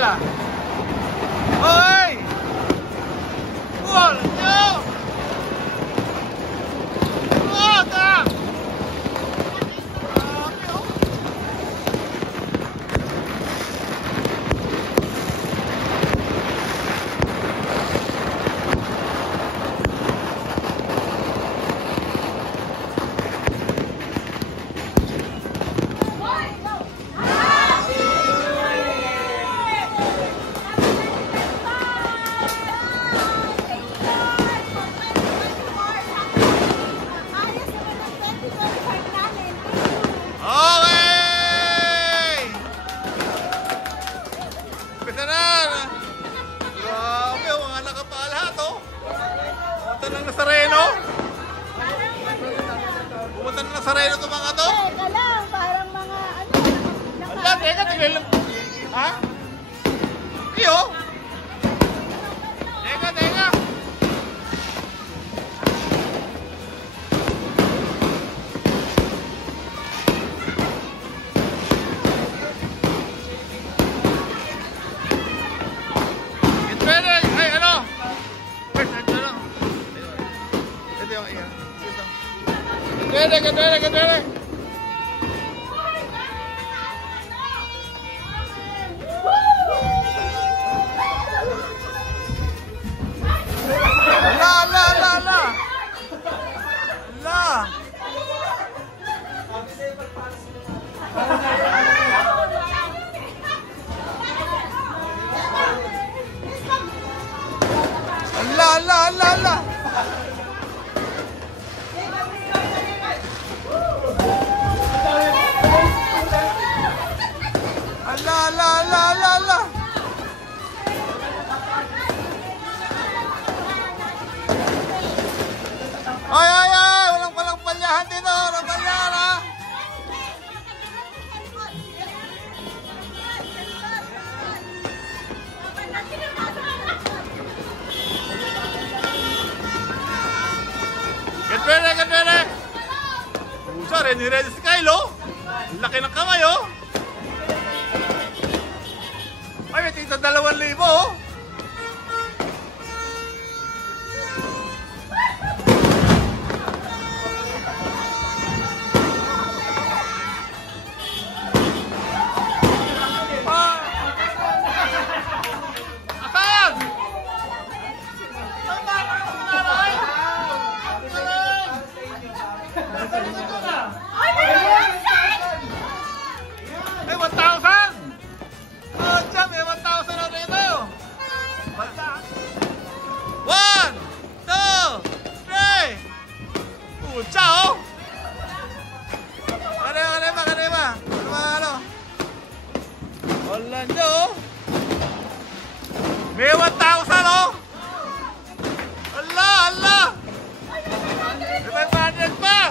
sila. Hoy! Wall! Yo! Oh, ta! Pumunta na Nazareno itong mga to? Teka lang, parang mga ano. Ala, teka, tigil lang. Ha? Iyo? Teka, teka. Pwede, ay ano? First, ano? Ito yung iya. Ito. Pwede. La. Ay, walang palyahan dito, walang palyahan ha. Get ready. Pusa, ready si Kyle, oh. Laki ng kamay, oh. Ay, may tignan 2,000, oh. May 1,000! Oh, Jam, may 1,000 na rito! 1, 2, 3! Pucha, oh! Kanima! Ano? Wala nyo, oh! May 1,000, oh! Allah! May 500 pa!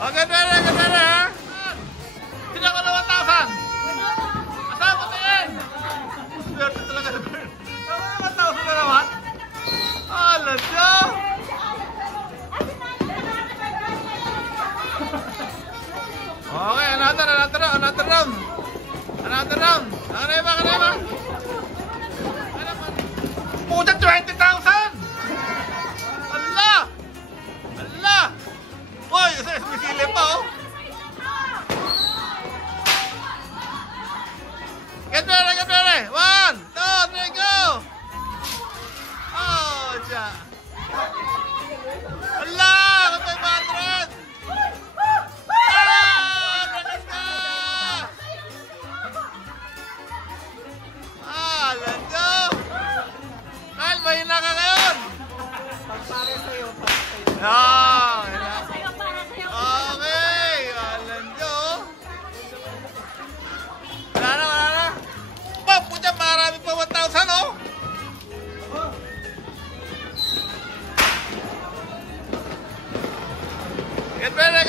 Okay, ganda ha? Sino ko na 1,000? Asama mo tingin? Swerte talaga na girl. Tama na 1,000 na naman? Ala siya! Okay, another round. Kanima? Puta, 20,000! Allah! Hoy, may sili pa, oh! Get ready! 1, 2, 3, go! Oh, siya! Allah! 500! Let's go! Let's go! Kyle, mahina ka ngayon! Para sa'yo. Okay, alam nyo. Wala na. Puta, marami pa 1,000, oh. Get ready.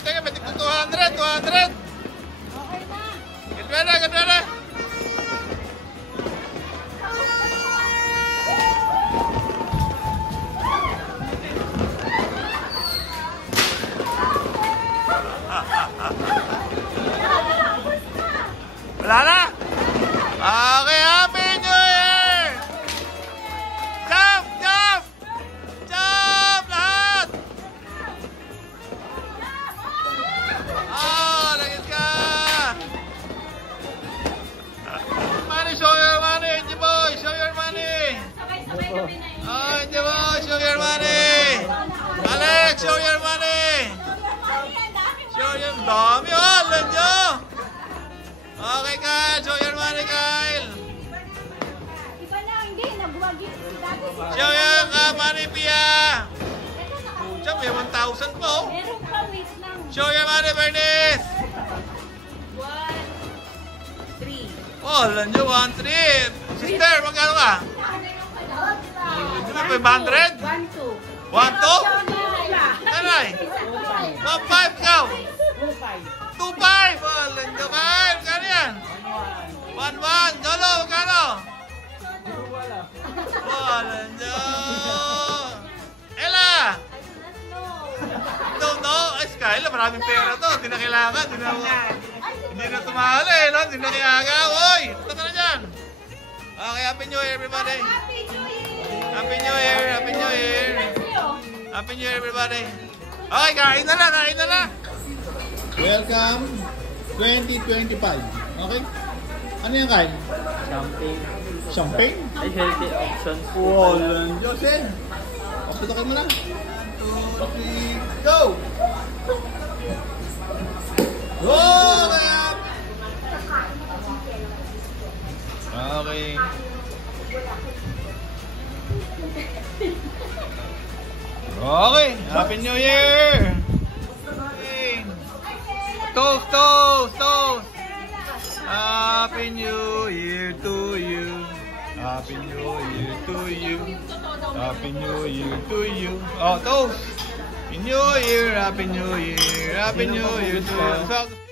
Teka, may tignan 200. Okay na. Get ready. Wala na? Okay, Happy New Year! Jump! Jump! Jump! Lahat! Oh, lagis ka! Money, show your money! Hindi boy, show your money! Oh, hindi boy, show your money! Alex, show your money! Show your dami, oh! Alam nyo! Okay, Kyle. Show your money, Kyle. Iba na, hindi. Nagwagi. Show your money, Pia. Pucha, may 1,000 po. Meron pa, wait lang. Show your money, Bernice. 1, 3. Oh, alam nyo, 1, 3. Sister, magkano ka? Di ba, 500? 1, 2. 1, 2? Kanay? 1, 5 ikaw? 2, 5. Oh, alam nyo, Kyle. Kano yan? 1, 1. Jolo, magkano? Oh, alam nyo. Ella! No. Ay, Skyla, maraming pera to. Hindi na kailangan. Hindi na tumahal eh, no? Hindi na kailangan. Uy, punta ka na dyan. Okay, Happy New Year, everybody. Happy New Year! Happy New Year, Happy New Year. Happy New Year, everybody. Okay, kain na lang, kain na lang. Welcome 2025. Okay? Ano yung kain? Champagne. Champagne? Ay, healthy options. Oh, Diyos eh. Pasutokin mo na. 1, 2, 3, go! Go! Okay. Okay, Happy New Year. Okay. Toast, toast, toast. Happy New Year to you. Happy New Year to you. Happy New Year to you. Oh, toast. Happy New Year, Happy New Year, Happy New Year to you.